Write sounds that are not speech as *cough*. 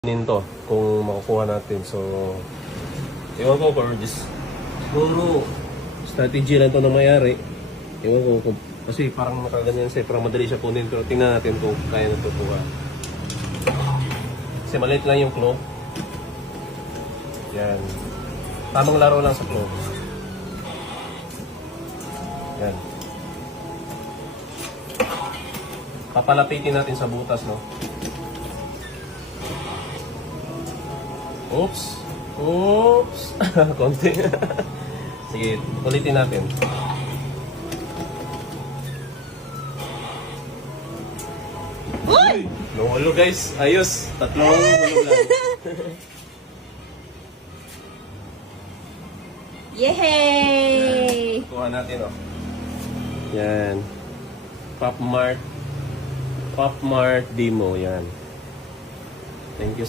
kunin to kung makukuha natin. So, ewan ko or just siguro strategy lang to na mayari. Ewan ko kung, kasi parang nakaganyan siya, parang madali siya kunin pero tingnan natin kung kaya na tutuwa. Kasi maliit lang yung claw. Yan. Tamang laro lang sa claw. Yan. Papalapitin natin sa butas, no? Oops. Oops. *laughs* Konti. Sige, ulitin natin. Uy! Nawalo guys. Ayos. Tatlong hulog lang. *laughs* Yay! Kuha natin, oh. Yan. Pop Mart. Pop Mart Demo, yan. Thank you sa